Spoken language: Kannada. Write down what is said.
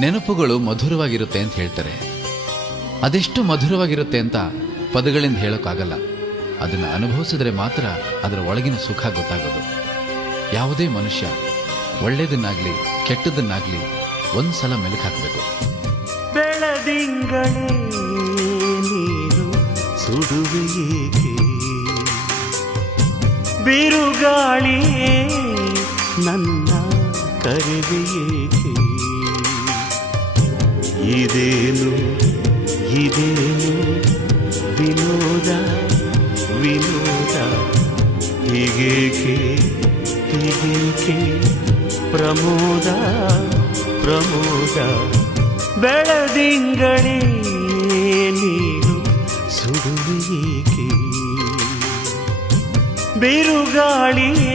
ನೆನಪುಗಳು ಮಧುರವಾಗಿರುತ್ತೆ ಅಂತ ಹೇಳ್ತಾರೆ. ಅದೆಷ್ಟು ಮಧುರವಾಗಿರುತ್ತೆ ಅಂತ ಪದಗಳಿಂದ ಹೇಳೋಕ್ಕಾಗಲ್ಲ. ಅದನ್ನು ಅನುಭವಿಸಿದ್ರೆ ಮಾತ್ರ ಅದರ ಒಳಗಿನ ಸುಖ ಗೊತ್ತಾಗೋದು. ಯಾವುದೇ ಮನುಷ್ಯ ಒಳ್ಳೆಯದನ್ನಾಗ್ಲಿ ಕೆಟ್ಟದನ್ನಾಗ್ಲಿ ಒಂದ್ಸಲ ಮೆಲುಕು ಹಾಕಬೇಕು. ಬೆಳದಿಂಗಳೇ ನೀನು ಸುಡುವೆಯೇಕೆ, ಬಿರುಗಾಳಿಯೇ ನನ್ನ ಕರೆವೆಯೇಕೆ, ಇದೇನು ಇದೇನು ವಿನೋದ ವಿನೋದ, ಹೀಗೇಕೆ ಹೀಗೇಕೆ ಪ್ರಮೋದ ಪ್ರಮೋದ. ಬೆಳದಿಂಗಳೇ ನೀನು ಸುಡುವೆಯೇಕೆ, ಬಿರುಗಾಳಿಯೇ